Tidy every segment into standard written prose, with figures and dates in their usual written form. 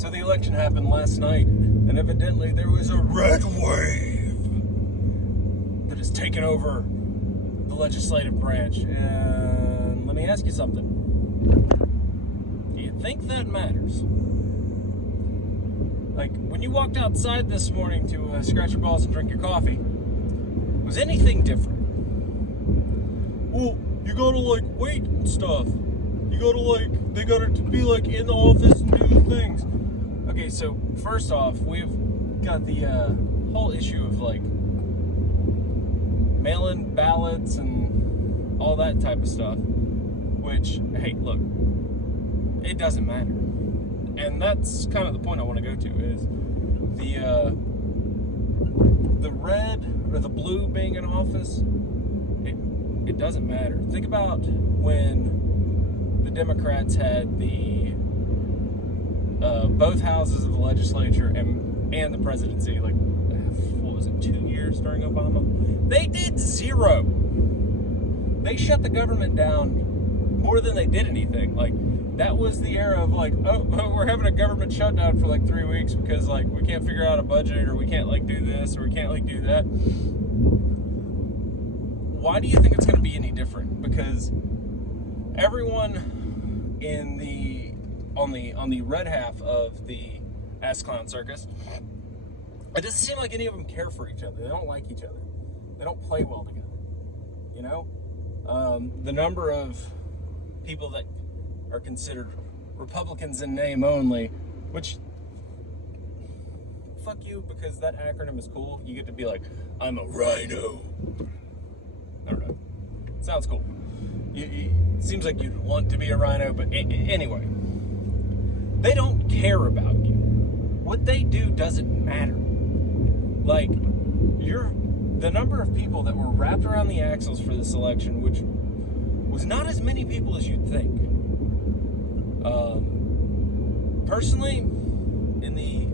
So the election happened last night, and evidently there was a red wave that has taken over the legislative branch. And let me ask you something. Do you think that matters? Like, when you walked outside this morning to scratch your balls and drink your coffee, was anything different? Well, you gotta, like, wait and stuff. You gotta, like, they gotta be, like, in the office and do the things. Okay, so, first off, we've got the whole issue of, like, mail-in ballots and all that type of stuff, which, hey, look, it doesn't matter. And that's kind of the point I want to go to, is the red or the blue being in office, it doesn't matter. Think about when the Democrats had the both houses of the legislature and the presidency, like, what was it, 2 years during Obama? They did zero. They shut the government down more than they did anything. Like, that was the era of, like, oh, we're having a government shutdown for like 3 weeks because, like, we can't figure out a budget, or we can't, like, do this, or we can't, like, do that. Why do you think it's going to be any different? Because everyone on the red half of the ass clown circus, it doesn't seem like any of them care for each other. They don't like each other. They don't play well together. You know, the number of people that are considered Republicans in name only, which, fuck you, because that acronym is cool. You get to be like, I'm a rhino. I don't know. Sounds cool. It seems like you'd want to be a rhino, but anyway. They don't care about you. What they do doesn't matter. Like, the number of people that were wrapped around the axles for this election, which was not as many people as you'd think. Personally, in the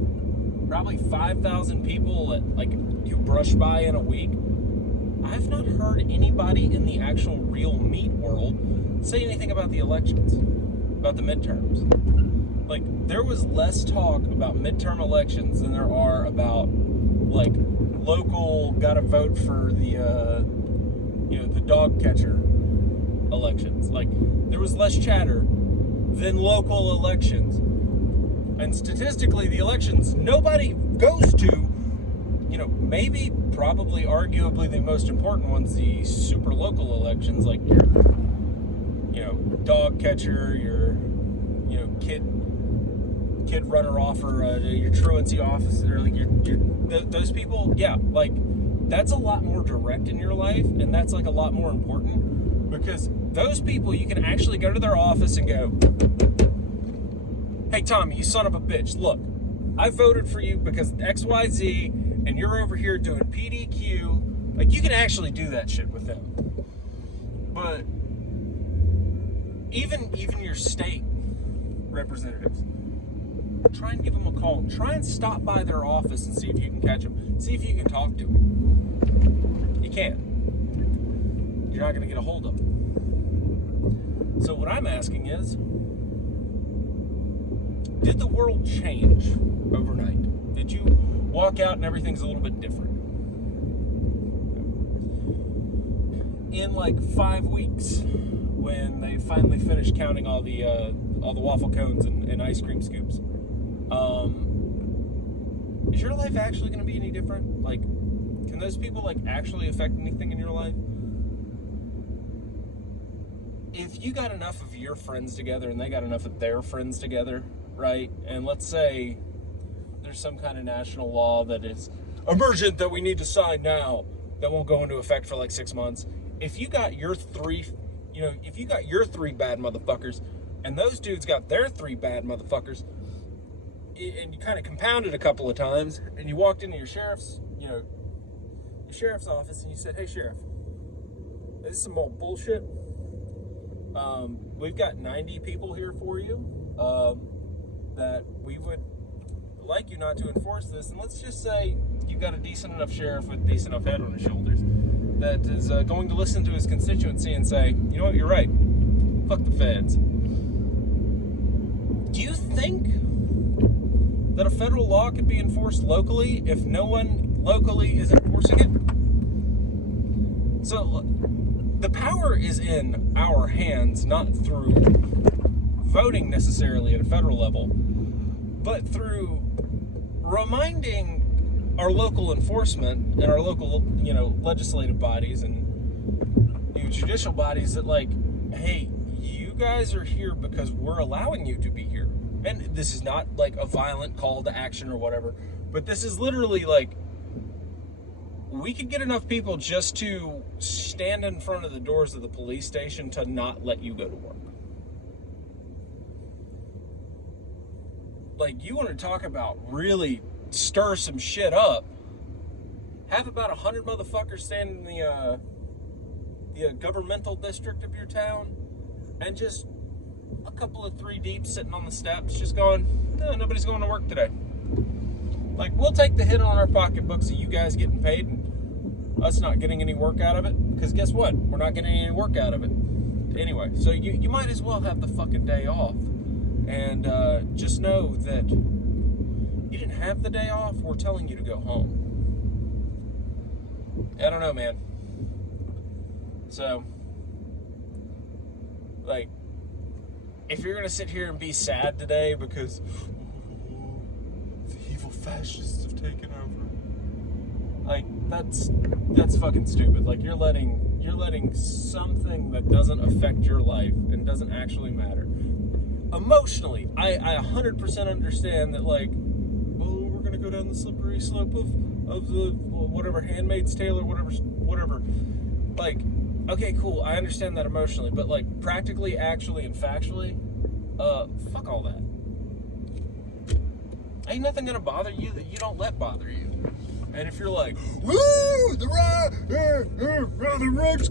probably 5,000 people that, like, you brush by in a week, I've not heard anybody in the actual real meat world say anything about the elections, about the midterms. Like, there was less talk about midterm elections than there are about, like, local gotta vote for the the dog catcher elections. Like, there was less chatter than local elections. And statistically, the elections nobody goes to, maybe, probably, arguably the most important ones, the super local elections, like your, dog catcher, your, kid runner offer, your truancy officer, like those people, yeah, like, that's a lot more direct in your life, and that's, like, a lot more important, because those people, you can actually go to their office and go, hey, Tommy, you son of a bitch, look, I voted for you because XYZ, and you're over here doing PDQ. Like, you can actually do that shit with them. But even your state representatives, try and give them a call. Try and stop by their office and see if you can catch them. See if you can talk to them. You can't. You're not going to get a hold of them. So what I'm asking is, did the world change overnight? Did you walk out and everything's a little bit different? In like 5 weeks, when they finally finished counting all the waffle cones and ice cream scoops, is your life actually going to be any different? Like, can those people, like, actually affect anything in your life? If you got enough of your friends together and they got enough of their friends together, right? And let's say there's some kind of national law that is emergent that we need to sign now that won't go into effect for like 6 months. If you got your three bad motherfuckers and those dudes got their 3 bad motherfuckers, and you kind of compounded a couple of times, and you walked into your sheriff's office and you said, hey, Sheriff, this is some old bullshit. We've got 90 people here for you that we would like you not to enforce this. And let's just say you've got a decent enough sheriff with a decent enough head on his shoulders that is going to listen to his constituency and say, you know what, you're right. Fuck the feds. Do you think that a federal law could be enforced locally if no one locally is enforcing it? So the power is in our hands, not through voting necessarily at a federal level, but through reminding our local enforcement and our local, legislative bodies and judicial bodies that, like, hey, you guys are here because we're allowing you to be here. And this is not like a violent call to action or whatever, but this is literally like, we could get enough people just to stand in front of the doors of the police station to not let you go to work. Like, you want to talk about really stir some shit up, have about 100 motherfuckers stand in the governmental district of your town, and just a couple of 3 deep sitting on the steps just going, no, nobody's going to work today. Like, we'll take the hit on our pocketbooks of you guys getting paid and us not getting any work out of it, because guess what? We're not getting any work out of it. Anyway, so you might as well have the fucking day off. And just know that you didn't have the day off. We're telling you to go home. I don't know, man. So, like, if you're going to sit here and be sad today because the evil fascists have taken over, like, that's fucking stupid. Like, you're letting something that doesn't affect your life and doesn't actually matter. Emotionally, I 100% understand that, like, oh, we're going to go down the slippery slope of the whatever, Handmaid's Tale or whatever. Like, okay, cool, I understand that emotionally, but, like, practically, actually, and factually, fuck all that. Ain't nothing gonna bother you that you don't let bother you. And if you're like, woo, the road's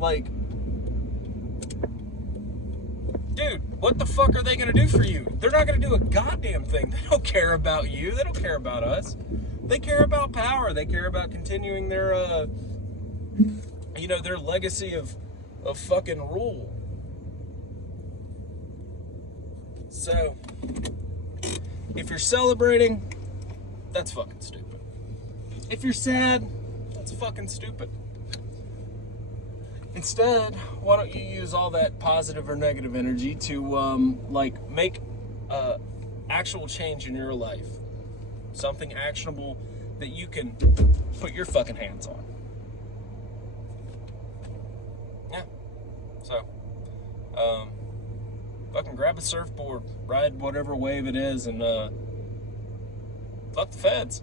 like, dude, what the fuck are they gonna do for you? They're not gonna do a goddamn thing. They don't care about you. They don't care about us. They care about power. They care about continuing their, their legacy of fucking rule. So, if you're celebrating, that's fucking stupid. If you're sad, that's fucking stupid. Instead, why don't you use all that positive or negative energy to, make actual change in your life. Something actionable that you can put your fucking hands on. Yeah. So, fucking grab a surfboard, ride whatever wave it is, and fuck the feds.